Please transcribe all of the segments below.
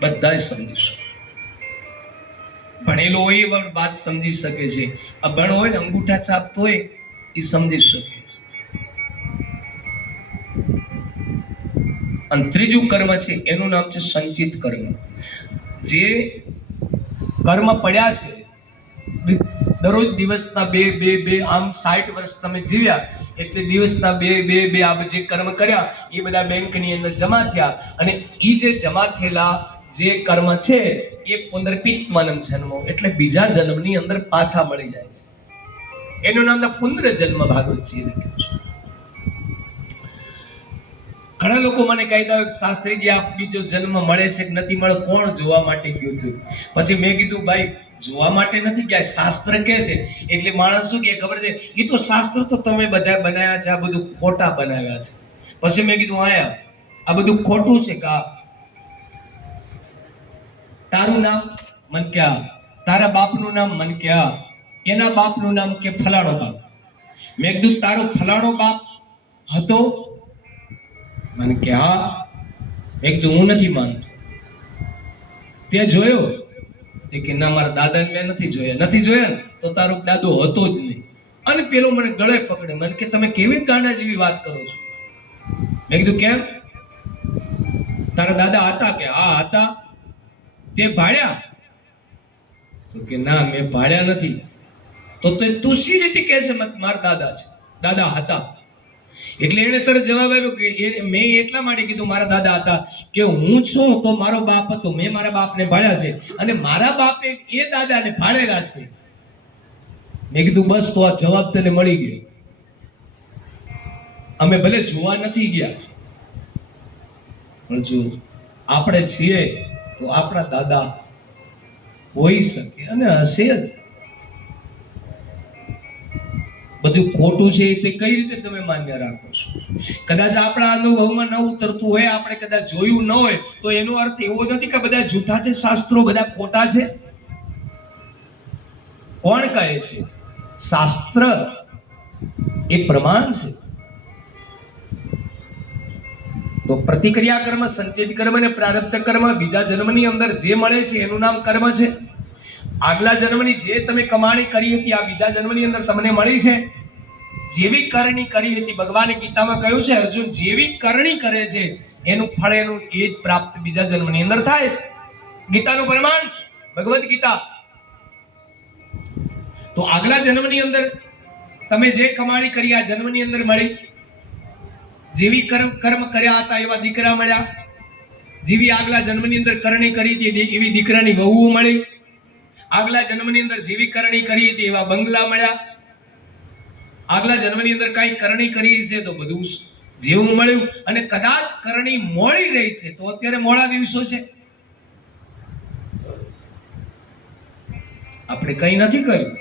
બધા સમજીશું. ભણેલો હોય એ વાત સમજી શકે છે. અભણ હોય ને અંગૂઠા છાપતો હોય એ સમજી શકે છે. અને ત્રીજું કર્મ છે એનું નામ છે સંચિત કર્મ. જે કર્મ પડ્યા છે દરરોજ દિવસના બે આમ 60 વર્ષ તમે જીવ્યા એટલે દિવસના બે આ જે કર્મ કર્યા એ બધા બેંકની અંદર જમા થયા અને એ જે જમા થયેલા જે કર્મ છે એ પુનર્પિત માનવ જન્મો એટલે બીજા જન્મની અંદર પાછા મળી જાય છે. એનું નામ પુનર્જન્મ ભાગવતજીએ લખ્યું છે. ઘણા લોકો મને કહેતા હોય શાસ્ત્રીજી આ બીજો જન્મ મળે છે કે નથી મળે, કોણ જોવા માટે ગયું હતું? પછી મેં કીધું ભાઈ જોવા માટે નથી ગયા, શાસ્ત્ર કે છે. એટલે માણસ શું કે ખબર છે, એ તો શાસ્ત્ર તો તમે બધા બનાવ્યા છે, આ બધું ખોટા બનાવ્યા છે. પછી મેં કીધું આયા આ બધું ખોટું છે કા? તારું નામ મન કે આ, તારા બાપનું નામ મન કે આ, એના બાપનું નામ કે ફલાણો બાપ. મેં કીધું તારો ફલાણો બાપ હતો? મને કે હા. એક તો હું નથી માનતો. તે જોયો? તે કે ના, મારા દાદાને મેં નથી જોયા ને તો તારો દાદો હતો જ નહીં. અને પેલો મને ગળે પકડે, મને કે તમે કેવી ગાંડા જેવી વાત કરો છો? મેં કીધું કેમ? તારા દાદા હતા? કે હા હતા. તે ભાળ્યા? તો કે ના, મેં ભાળ્યા નથી. તો તું શી રીતે કહે છે મારા દાદા છે, દાદા હતા? એટલે એને તરત જવાબ આવ્યો કે મેં એટલા માટે કીધું મારા દાદા હતા કે હું છું તો મારો બાપ હતો, મેં મારા બાપને ભાળ્યા છે અને મારા બાપે એ દાદાને ભાળેલા છે. મેં કીધું બસ, તો આ જવાબ તને મળી ગયો. અમે ભલે જોવા નથી ગયા પણ જો આપણે છીએ તો આપણા દાદા હોઈ શકે અને હશે જ. બધું ખોટું છે તે કઈ રીતે તમે માન્ય રાખો છો? કદાચ આપણા અનુભવમાં ન ઉતરતું હોય, આપણે કદાચ જોયું ન હોય તો એનો અર્થ એવો નથી કે બધા જૂઠા છે, શાસ્ત્રો બધા ખોટા છે. કોણ કહે છે? શાસ્ત્ર એ પ્રમાણ છે. તો પ્રતિક્રિયા કર્મ, સંચિત કર્મ અને પ્રારબ્ધ કર્મ બીજા જન્મની અંદર જે મળે છે એનું નામ કર્મ છે. આગલા જન્મની જે તમે કમાણી કરી હતી આ બીજા જન્મની અંદર તમને મળી છે. જેવી કરણી કરી હતી, ભગવાને ગીતામાં કહ્યું છે અર્જુન જેવી કરણી કરે છે એનું ફળ એનું એ જ પ્રાપ્ત બીજા જન્મની અંદર થાય છે. ગીતાનું પ્રમાણ છે, ભગવદ ગીતા. તો આગલા જન્મની અંદર તમે જે કમાણી કરી આ જન્મની અંદર મળી. જેવી કર્મ કર્યા હતા એવા દીકરા મળ્યા. જેવી આગલા જન્મની અંદર કરણી કરી હતી એવી દીકરાની વહુઓ મળી. આગલા જન્મની અંદર જેવી કરણી કરી હતી એવા બંગલા મળ્યા. આગલા જન્મની અંદર કઈ કરણી કરી છે તો બધું જેવું મળ્યું. અને કદાચ કરણી મોડી રહી છે તો અત્યારે મોડા દિવસો છે, આપણે કઈ નથી કર્યું.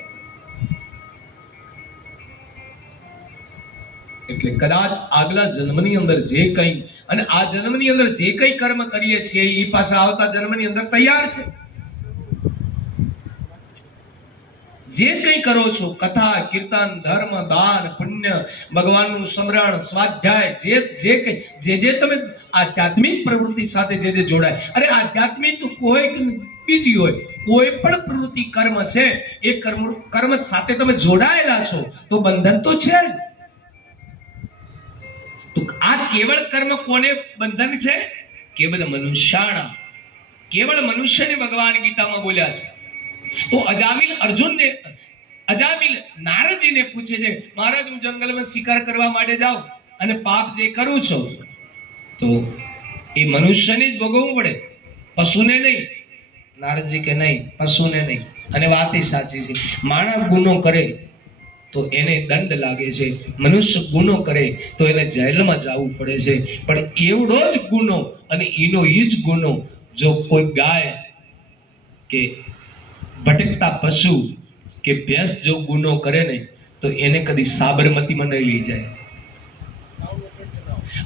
એટલે કદાચ આગલા જન્મની અંદર જે કઈ અને આ જન્મની અંદર જે કઈ કર્મ કરીએ છીએ એ પાછા આવતા જન્મની અંદર તૈયાર છે. જે કઈ કરો છો, કથા, કીર્તન, ધર્મ, દાન, પુણ્ય, ભગવાનનું સ્મરણ, સ્વાધ્યાય, જે તમે આધ્યાત્મિક પ્રવૃત્તિ સાથે જે જોડાય. અરે આધ્યાત્મિક તો કોઈ બીજી હોય, કોઈ પણ પ્રવૃત્તિ કર્મ છે એ કર્મ સાથે તમે જોડાયેલા છો તો બંધન તો છે જ. તો આ કેવળ કર્મ કોને બંધન છે? કેવળ મનુષ્યાણા. કેવળ મનુષ્યને ભગવાન ગીતામાં બોલ્યા છે. તો અજામિલ નારદજીને પૂછે છે મહારાજ હું જંગલમાં શિકાર કરવા માટે જાઉં અને પાપ જે કરું છું તો એ મનુષ્યને જ ભોગવવું પડે, પશુને નહીં? નારદજી કે નહીં, પશુને નહીં. અને વાત એ સાચી છે. માણસ ગુનો કરે તો એને દંડ લાગે છે, મનુષ્ય ગુનો કરે તો એને જેલમાં જવું પડે છે. પણ એવડો જ ગુનો અને એનો એ જ ગુનો જો કોઈ ગાય કે ભટકતા પશુ કે ભેંસ જો ગુનો કરે ને તો એને કદી સાબરમતીમાં નહીં લઈ જાય.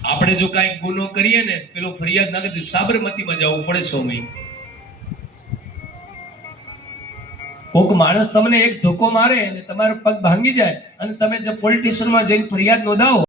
આપણે જો કાંઈ ગુનો કરીએ ને પેલો ફરિયાદ ના કરે સાબરમતીમાં જવું પડે 6 મહિને. કોઈક માણસ તમને એક ધોકો મારે અને તમારો પગ ભાંગી જાય અને તમે જે પોલીસ સ્ટેશનમાં જઈને ફરિયાદ નોંધાવો